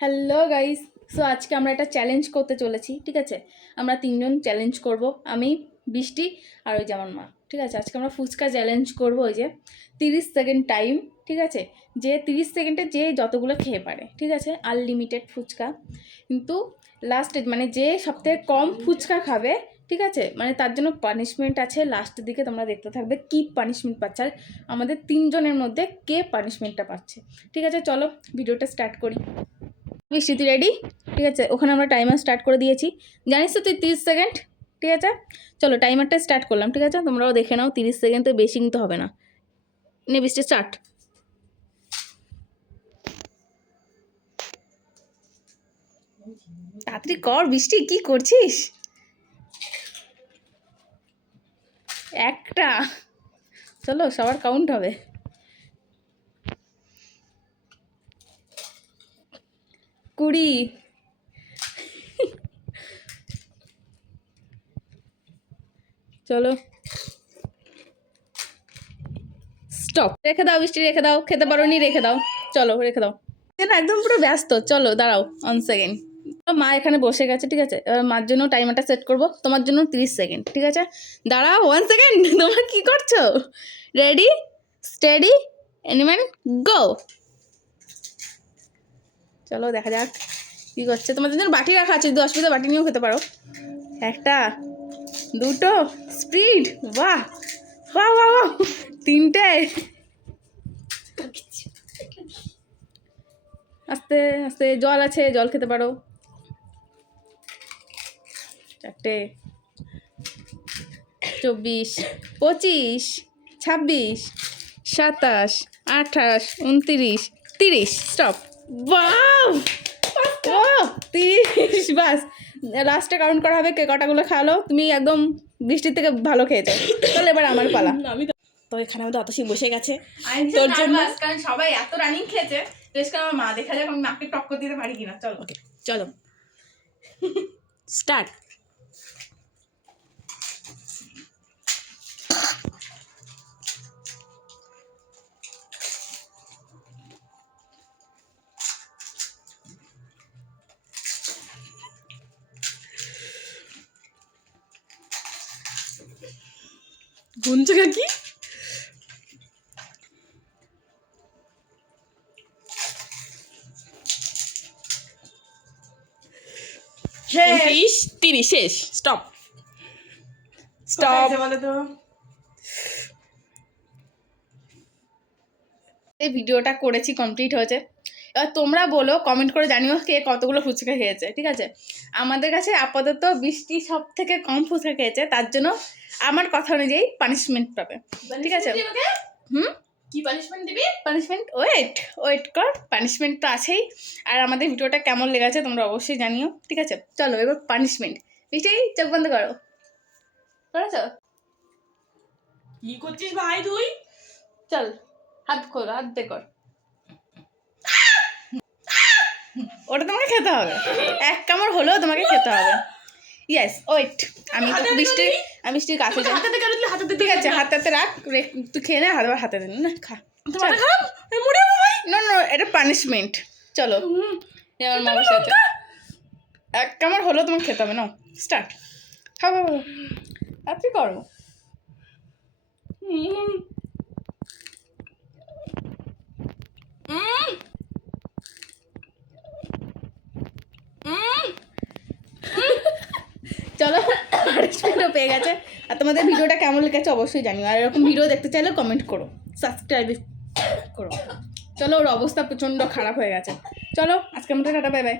Hello guys, so আজকে আমরা একটা চ্যালেঞ্জ করতে চলেছি। ঠিক আছে, আমরা তিনজন চ্যালেঞ্জ করব, আমি, বৃষ্টি আর ওই যে আমার মা। ঠিক আছে, আজকে আমরা ফুচকা চ্যালেঞ্জ করব। ওই যে 30 সেকেন্ড টাইম। ঠিক আছে, যে 30 সেকেন্ডে যে যতগুলো খেয়ে পারে। ঠিক আছে, আনলিমিটেড ফুচকা। কিন্তু লাস্টে মানে যে সবথেকে কম ফুচকা খাবে, ঠিক আছে, মানে তার জন্য পানিশমেন্ট আছে। লাস্টের দিকে তোমরা দেখতে থাকবে কী পানিশমেন্ট পাচ্ছে, আর আমাদের তিনজনের মধ্যে কে পানিশমেন্টটা পাচ্ছে। ঠিক আছে, চলো ভিডিওটা স্টার্ট করি। বৃষ্টি, তুই রেডি? ঠিক আছে, ওখানে আমরা টাইমার স্টার্ট করে দিয়েছি। জানিস তো তুই 30 সেকেন্ড। ঠিক আছে, চলো টাইমারটা স্টার্ট করলাম। ঠিক আছে, তোমরাও দেখে নাও, 30 সেকেন্ড তো বেশি কিন্তু হবে না। নে বৃষ্টি, স্টার্ট। তাড়াতাড়ি কর বৃষ্টি, কি করছিস? একটা, চলো সবার কাউন্ট হবে। কুড়ি, চলো স্টপ। রেখে দাও বৃষ্টি, রেখে দাও। খেতে পারো নি, রেখে দাও। চলো রেখে দাও। না, একদম পুরো ব্যস্ত। চলো দাঁড়াও 1 সেকেন্ড। মা এখানে বসে গেছে। ঠিক আছে, এবার মার জন্য টাইমারটা সেট করব। তোমার জন্য 30 সেকেন্ড। ঠিক আছে, দাঁড়াও 1 সেকেন্ড। তোমরা কি করছো? রেডি, স্টেডি, এনিম্যান, গো। চলো দেখা যাক কী করছে। তোমাদের জন্য বাটি রাখা আছে, 10 পিসের বাটি নিয়েও খেতে পারো। একটা, দুটো, স্পিড, বাহ বাহ বাহ বাহ, তিনটে, আস্তে আস্তে। জল আছে, জল খেতে পারো। চারটে, 24, 25, 26, 27, 28, 29, 30। স্টপ। বাহ, 30। বাস, লাস্টে কাউন্ট করা হবে কে কটাগুলো খাওয়ালো। তুমি একদম বৃষ্টির থেকে ভালো খেয়েছো। তাহলে এবার আমার পালা। তো এখানে আমাদের অতসী বসে গেছে তোর জন্য, কারণ সবাই এত রানিং খেয়েছে। বেশ করে আমার মা, দেখা যাক আমি মাকে টক্কর দিতে পারি কিনা। চলো চলো স্টার্ট। গুনছো কি? শেষ। 30 শেষ। Stop stop. বলো তো, এই ভিডিওটা করেছি, কমপ্লিট হয়েছে। এবার তোমরা বলো, কমেন্ট করে জানিও কে কতগুলো ফুচকা খেয়েছে। ঠিক আছে, আমাদের কাছে আপাতত বৃষ্টি সব থেকে কম ফুচকা খেয়েছে, তার জন্য আমার কথা অনুযায়ী পানিশমেন্ট পাবে। ঠিক আছে, কি পানিশমেন্ট দিবি? পানিশমেন্ট ওয়েট ওয়েট কর, পানিশমেন্ট তো আছেই। আর আমাদের ভিডিওটা কেমন লেগেছে তোমরা অবশ্যই জানিও। ঠিক আছে, চলো এবার পানিশমেন্ট। বৃষ্টি, চোখ বন্ধ করো। করেছো? কি করছিস ভাই তুই? চল, হাত খোল, হাত বের কর। ওটা তোমাকে খেতে হবে, এক কামড় হলেও তোমাকে খেতে হবে। Yes, wait. আমি তো বৃষ্টির কাছে যাই। ঠিক আছে, হাতে রাখ, তুই খেয়ে নে। হাতে দেন না, খা। না না, এটা পানিশমেন্ট। চলো, আমার মা বসে আছে। এক কামড় হলেও তোমাকে খেতে হবে না। স্টার্ট। খাবো, আপনি করো। চলো, পানিশমেন্টও পেয়ে গেছে। আর তোমাদের ভিডিওটা কেমন লেগেছে অবশ্যই জানিও। আর এরকম ভিডিও দেখতে চাইলে কমেন্ট করো, সাবস্ক্রাইব করো। চলো, ওর অবস্থা প্রচণ্ড খারাপ হয়ে গেছে। চলো আজকের মতো টাটা, বাই বাই।